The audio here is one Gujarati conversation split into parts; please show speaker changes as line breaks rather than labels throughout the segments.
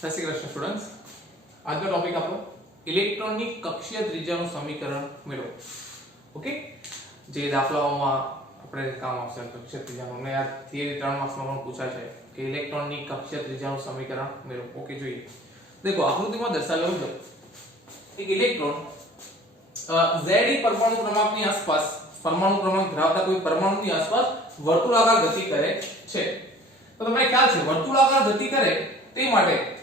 જય કૃષ્ણ સ્ટુડન્ટ્સ આજનો ટોપિક આપણો ઇલેક્ટ્રોનની કક્ષીય ત્રિજ્યાનું સમીકરણ મેળવો. ઓકે જે દાખલાઓમાં આપણે કામ આવશે, કક્ષીય ત્રિજ્યાનું. મેં આ થિયરી ત્રણ માર્ક્સમાં પણ પૂછાય છે કે ઇલેક્ટ્રોનની કક્ષીય ત્રિજ્યાનું સમીકરણ મેળવો. ઓકે જોઈએ. દેખો, આકૃતિમાં દર્શાવેલું છે એક ઇલેક્ટ્રોન ઝેડ પરમાણુ ક્રમાંકની આસપાસ, પરમાણુ ક્રમાંક ધરાવતા કોઈ પરમાણુની આસપાસ વર્તુળાકાર ગતિ કરે છે. તો તમને ખ્યાલ છે, વર્તુળાકાર ગતિ કરે તે માટે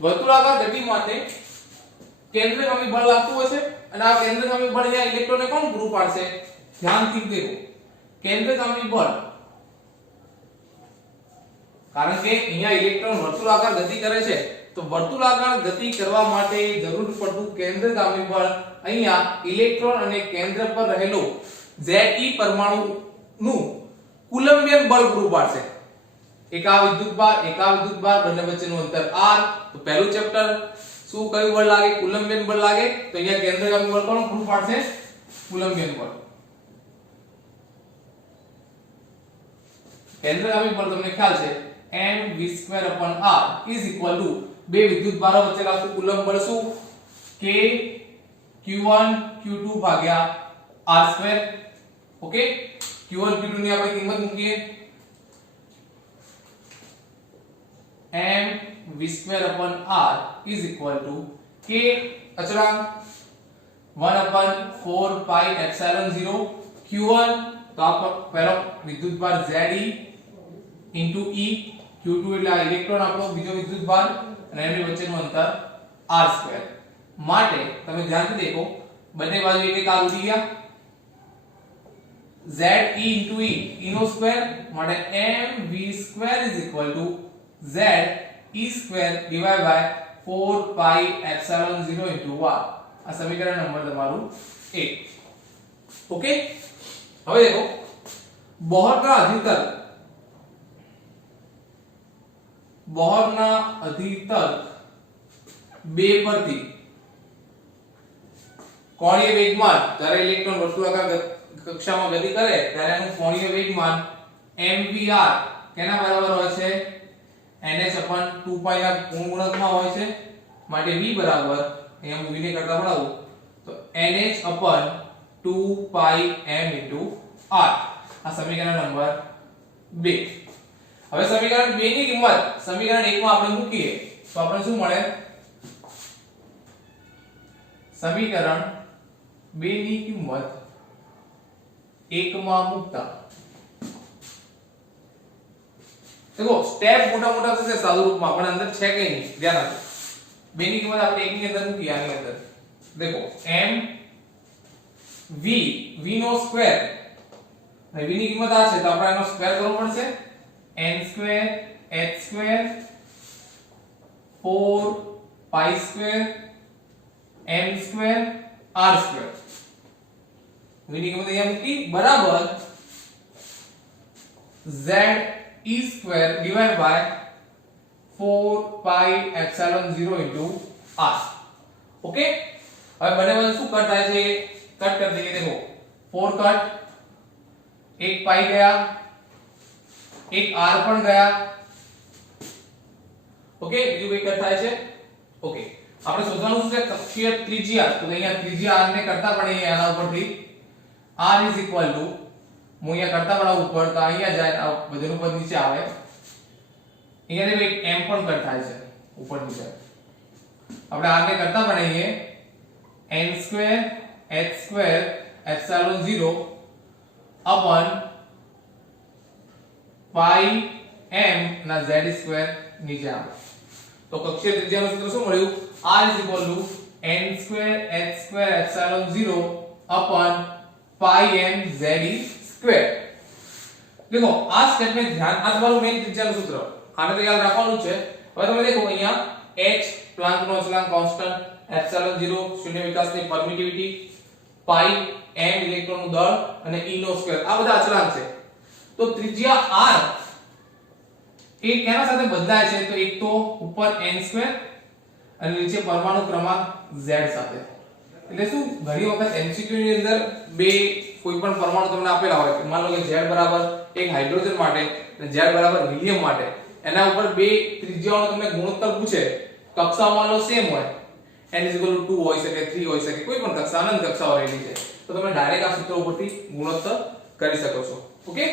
વર્તુળાકાર ગતિ માટે કેન્દ્રગામી બળ લાગતું હોય છે અને આ કેન્દ્રગામી બળ અહીંયા ઇલેક્ટ્રોનને કોણ પૂરું પાડશે? ધ્યાનથી દેખો કેન્દ્રગામી બળ. કારણ કે અહીંયા ઇલેક્ટ્રોન વર્તુળાકાર ગતિ કરે છે. તો વર્તુળાકાર ગતિ કરવા માટે જરૂર પડતું કેન્દ્રગામી બળ અહીંયા ઇલેક્ટ્રોન અને કેન્દ્ર પર રહેલો Ze પરમાણુનું કુલંબિયન બળ પૂરું પાડશે. એક આ વિદ્યુતભાર એક આ વિદ્યુતભાર બંને વચ્ચેનું અંતર r તો પહેલું ચેપ્ટર શું કયું બળ લાગે? કુલંબિયન બળ લાગે? તો અહીંયા કેન્દ્રગામી બળ કોણ? પૂરું પાડશે? કુલંબિયન બળ. કેન્દ્રગામી બળ તમને ખ્યાલ છે. mv2r બે વિદ્યુતભારો વચ્ચે લાગતું કુલંબ બળ શું? K q1 q2 ભાગ્યા r2 ઓકે? Q1 q2 ની આપણે કિંમત મૂકીએ. M v2r is equal to k અચળાંક 1 upon 4 pi epsilon 0 q1 તો આ પહેલો વિદ્યુતભાર Ze into e q2 એટલે આ ઇલેક્ટ્રોન આપણો બીજો વિદ્યુતભાર અને એમની વચ્ચેનું અંતર r2 માટે તમે ધ્યાનથી દેખો, બંને બાજુ એક એક r ઉડી ગયા. Ze into e e નો સ્ક્વેર માટે m v square is equal to z e square divided by 4 pi epsilon 0 into r આ સમીકરણ નંબર તમારું 1 ઓકે હવે દેખો. બોહરના અધિતર બોહરના અધિતર 2 પરથી કોણીય વેગમાન, જ્યારે ઇલેક્ટ્રોન વર્તુળાકાર કક્ષામાં ગતિ કરે, ત્યારે એનું કોણીય વેગમાન mvr કેના બરાબર હોય છે? Nh 2 ના ગુણ ગુણકમાં હોય છે, માટે v બરાબર અહીંયા હું v ને કરતા બનાવું તો nh 2 m r. આ સમીકરણ નંબર 2 હવે સમીકરણ 2 ની કિંમત, સમીકરણ 1 માં આપણે મૂકીએ, તો આપણે શું મળે? સમીકરણ 2 ની કિંમત 1 માં મૂકતા. देखो स्टेप मोटा मोटा से सादु रूप में अपन अंदर छह कहीं नहीं ध्यान रखो बे की कीमत आपने एक के अंदर मूकी आने अंदर देखो m v v નો સ્ક્વેર અને v ની કિંમત આ છે તો આપણે એનો સ્ક્વેર કરવો પડશે n square h square 4 pi square m square r square v ની કિંમત અહીંયા મૂકી બરાબર z e square divided by 4 pi epsilon 0 into r. Okay હવે બંને બાજુ શું કટ થાય છે? કટ કરી દઈએ. देखो 4 કટ એક પાઈ ગયા. એક r પણ ગયા. ઓકે બીજું કઈ કટ થાય છે? ઓકે આપણે શોધવાનું છે? કક્ષીય ત્રિજ્યા. તો અહીંયા ત્રિજ્યા r ને કરતા પણ અહીંયા આના ઉપરથી r to હું અહીંયા કરતા પણ ઉપર, તો અહીંયા જાય, આ બધેનું પદ નીચે આવે. અહીંયા એક m પણ કટ થાય છે, ઉપર નીચે. આપણે ને કરતા અહીંયા n square h square epsilon 0 upon pi m ના z સ્ક્વેર નીચે આવે. તો કક્ષીય ત્રિજ્યાનું સૂત્ર શું મળ્યું? R is equal to n square h square epsilon 0 upon pi m z square દેખો, આ સ્ટેપ ને ધ્યાન, આ તમારું મેઇન ત્રિજ્યાનું સૂત્ર. આને તો યાદ રાખવાનું છે. હવે તમે દેખો, અહીંયા h પ્લાન્કનો અચળાંક કોન્સ્ટન્ટ એપ્સિલોન 0 શૂન્ય વિકાસની પરમિટિવિટી પાઈ m ઇલેક્ટ્રોનનું દળ અને e નો સ્ક્વેર આ બધા અચળાંક છે. તો ત્રિજ્યા r એ કેના સાથે બદલાય છે? તો એક તો ઉપર n સ્ક્વેર અને નીચે પરમાણુ ક્રમાંક z સાથે. એટલે શું? ઘણી વખત MCQ ની અંદર બે કોઈ પણ પરમાણુ તમને આપેલા હોય માન લો કે Z બરાબર એક હાઇડ્રોજન માટે અને Z બરાબર હિલિયમ માટે, એના ઉપર બે ત્રિજ્યાઓનો તમને ગુણોત્તર પૂછે કક્ષાઓમાંનો સેમ હોય, n 2 હોઈ શકે 3 હોઈ શકે કોઈ પણ કક્ષા, અનંત કક્ષાઓ રહેલી છે, તો તમે ડાયરેક્ટ આ સૂત્ર ઉપરથી ગુણોત્તર કરી શકો છો ઓકે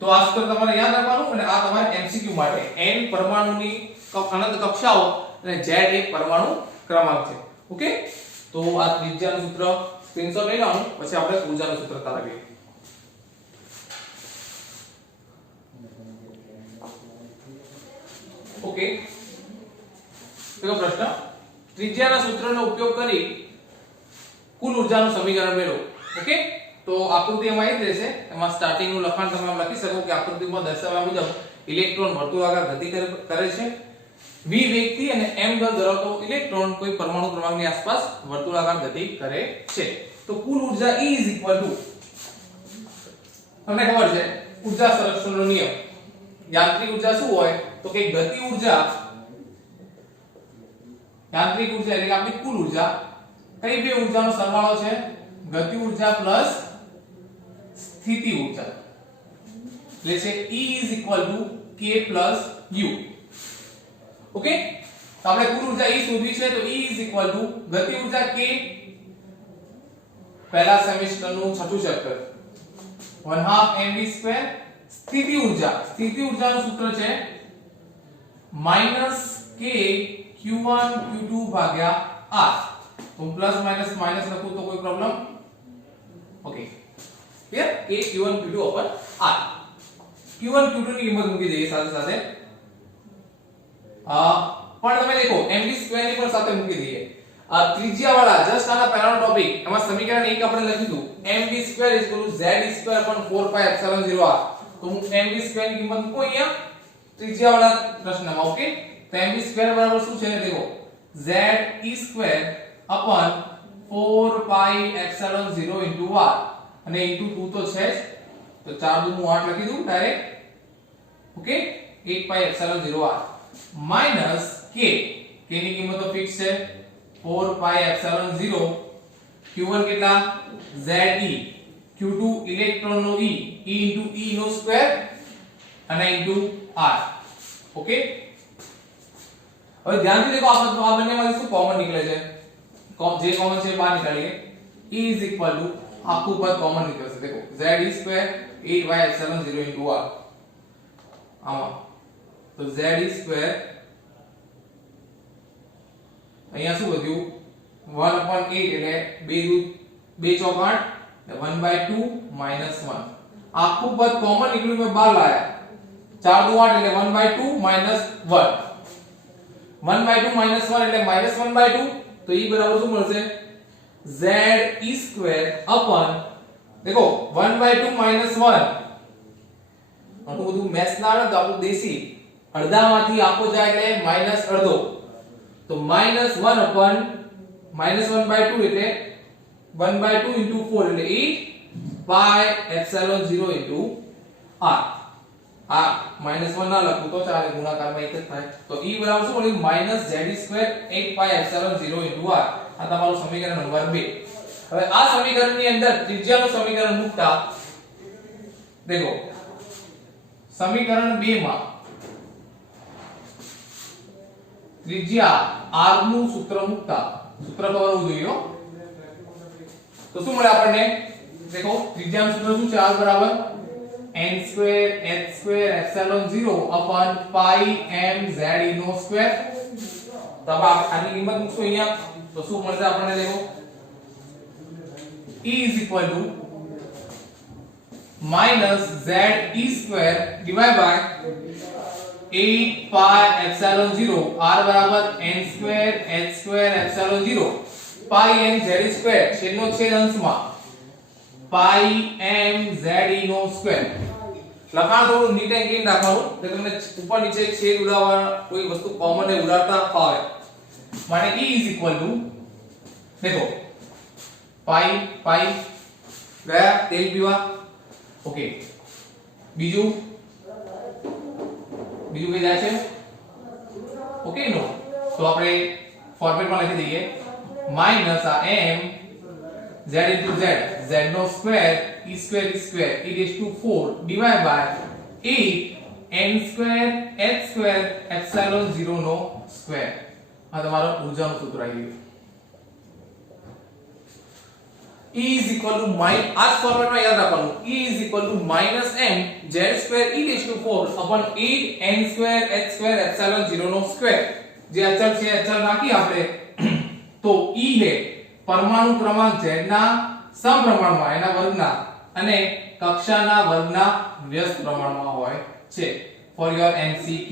તો આ સૂત્ર તમારે યાદ રાખવાનું અને આ તમારે MCQ માટે, n પરમાણુની અનંત કક્ષાઓ અને z એ પરમાણુ ક્રમાંક છે ઓકે તો આ ત્રિજ્યાનું સૂત્ર સ્ક્રીનશોટ લઈ લઉં પછી આપણે ઊર્જાનું સૂત્ર તારવીએ. ઓકે. પેલો પ્રશ્ન, ત્રિજ્યાના સૂત્રનો ઉપયોગ કરી કુલ ઊર્જાનું સમીકરણ મેળવો. ઓકે? તો આકૃતિ એમાં એ જ રહેશે, એમાં સ્ટાર્ટિંગનું લખાણ તમે લખી શકો કે આકૃતિમાં દર્શાવ્યા મુજબ ઇલેક્ટ્રોન વર્તુળાકાર ગતિ કરે છે. V વેગથી અને m દળ ધરાવતો ઇલેક્ટ્રોન કોઈ પરમાણુ ક્રમાંકની આસપાસ વર્તુળાકાર ગતિ કરે છે. તો કુલ ઊર્જા E ટુ તમને ખબર છે ઊર્જા સંરક્ષણનો નિયમ યાંત્રિક ઊર્જા શું હોય? તો કે ગતિ ઊર્જા યાંત્રિક ઊર્જા એટલે કે આપણી કુલ ઊર્જા કઈ બે ઊર્જાનો સરવાળો છે? ગતિ ઊર્જા પ્લસ સ્થિતિ ઊર્જા એટલે છે E is equal to k plus u. Okay તો આપણે કુલ ઊર્જા E શોધવી છે, તો E is equal to ગતિ ઊર્જા k પહેલા સેમેસ્ટરનું છઠ્ઠું ચેપ્ટર 1 half mv સ્ક્વેર સ્થિતિ ઊર્જા સ્થિતિ ઊર્જાનું સૂત્ર છે માઇનસ k q1 q2 ભાગ્યા r. તો પ્લસ માઇનસ માઇનસ લખું તો કોઈ problem okay clear k q1 q2 ઉપર r. Q1 q2 ની કિંમત મૂકી દઈએ સાથે સાથે. અ, પણ તમે દેખો mv સ્ક્વેરની પણ સાથે મૂકી દઈએ. આ ત્રિજ્યા વાળા જસ્ટ આના પહેલાનો ટોપિક એમાં સમીકરણ 1 આપણે લખ્યું હતું. mv સ્ક્વેર z સ્ક્વેર પણ 4 pi epsilon 0 r. તો હું mv સ્ક્વેરની કિંમત મૂકું અહીંયા. ત્રિજ્યા વાળા પ્રશ્નમાં ઓકે તો mv સ્ક્વેર બરાબર શું છે? દેખો. z e square upon 4 pi epsilon 0 into r. અને into 2 તો છે જ. તો 4 દુ હું 8 લખી દઉં direct okay 8 pi epsilon 0 r. Minus k. k ની કિંમત તો ફિક્સ છે. 4 pi epsilon 0 q1 કેટલા ze q2 ઇલેક્ટ્રોન નો e e into e નો સ્ક્વેર અને into r ઓકે હવે ધ્યાનથી દેખો આ બધું આ બંનેમાંથી શું કોમન નીકળે છે કોમ- જે કોમન છે એ બહાર નીકાળીએ e is equal to આખું પદ કોમન નીકળશે દેખો z e square 8y epsilon 0 into r આમાં તો z e સ્ક્વેર અહીંયા શું વધ્યું? 1 upon 8 એટલે 2 દૂ 2 ચોક 8 એટલે 1 by 2 minus 1 આખું પદ કોમન નીકળ્યું મેં બહાર લાયા. 4 દુ 8 એટલે 1 by 2 minus 1 1 by 2 minus 1 એટલે minus 1 by 2 તો e બરાબર શું મળશે? z e સ્ક્વેર upon, દેખો 1 by 2 minus 1 આટલું બધું મેથ્સ ના આવે તો આપણું દેશી અડધામાંથી આખો જાય એટલે માઇનસ અડધો. તો માઇનસ 1 અપન માઇનસ 1 બાય 2 એટલે 1 બાય 2 ઇન્ટુ 4 એટલે 8 pi epsilon 0 ઇન્ટુ r. આ માઇનસ 1 ના લખું તો ચાલે, ગુણાકારમાં એક જ થાય. તો e બરાબર શું મળ્યું minus z square 8 pi epsilon 0 into r. આ તમારું સમીકરણ નંબર 2 હવે આ સમીકરણની અંદર ત્રિજ્યાનું સમીકરણ મૂકતા, દેખો, સમીકરણ 2 માં ત્રિજ્યા r નું સૂત્ર મૂકતા સૂત્ર ખબર હોવું જોઈએ તો શું મળે આપણને? દેખો, ત્રિજ્યાનું સૂત્ર શું છે? r બરાબર? n square h square, epsilon 0 upon pi m z e square. તો આપણે આની કિંમત મૂકશું અહીંયા. તો શું મળશે આપણને દેખો? E is equal to minus z e square divided 8 pi epsilon 0 r બરાબર n square h square epsilon 0 pi m z square છેદનો છેદ અંશમાં. pi m z e નો સ્ક્વેર લખાણ થોડું નીટ એન્ડ ક્લીન એટલે તમને ઉપર નીચે છેદ ઉડાવવા કોઈ વસ્તુ કોમન ઉડાડતા ફાવે. માટે e is equal to પાઈ પાઈ ગયા તેલ પીવા. ઓકે. બીજું? બીજું કઈ જાય છે? ઓકે નો તો આપણે ફોર્મેટમાં લખી દઈએ. માઇનસ આ m, z z z no square e square e square e raised to 4 divided by 8 n2 h2 epsilon 0 નો સ્ક્વેર આ તમારો ઊર્જાનું સૂત્ર આવી ગયું. E is equal to minus, આ ફોર્મેટમાં યાદ રાખવાનું. E is equal to minus m z square e raised to 4 upon 8 n square, h square, epsilon 0 નો સ્ક્વેર જે અચળ છે અચળ રાખી આપણે. તો E હે પરમાણુ ક્રમાંક z ના સમપ્રમાણમાં, એના વર્ગના, અને કક્ષાના વર્ગના વ્યસ્ત પ્રમાણમાં હોય છે. ફોર યોર MCQ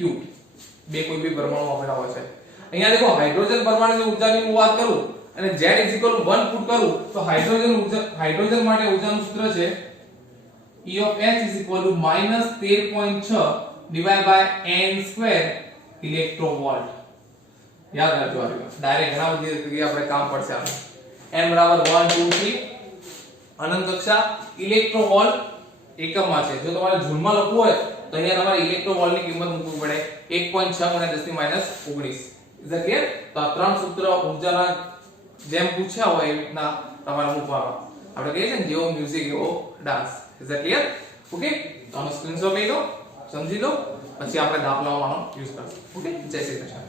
બે કોઈ બી પરમાણુ આપેલા હોય છે. અહીંયા દેખો હાઇડ્રોજન પરમાણુની ઊર્જાની હું વાત કરું. અને Z 1 પુટ કરું, તો હાઇડ્રોજન ઊર્જા હાઇડ્રોજન માટે ઊર્જાનું સૂત્ર છે E of H is equal to minus 13.6 divided by n square electrovolt. યાદ રાખજો આ ડાયરેક્ટ ઘણા બધી જગ્યાએ આપણે કામ પડશે આપણે n બરાબર 1 2 3 અનંત કક્ષા ઇલેક્ટ્રોવોલ્ટ એકમમાં છે. જો તમારે જૂલમાં લખવું હોય, તો અહીંયા તમારે ઇલેક્ટ્રોવોલ્ટની કિંમત મૂકવી પડે. 1.6 ગુણ્યા 10 ની માઇનસ 19 ઇઝ ધેટ ક્લિયર તો આ ત્રણ સૂત્ર ઊર્જાના જેમ પૂછ્યા હોય એ રીતના તમારે મૂકવાના. આપણે કહીએ છીએ ને, જેવો મ્યુઝિક એવો dance is that clear okay તો આનો સ્ક્રીનશોટ લઈ લો, સમજી લો, પછી આપણે દાખલાઓનો યુઝ કરશું. ઓકે જય શ્રી કૃષ્ણ.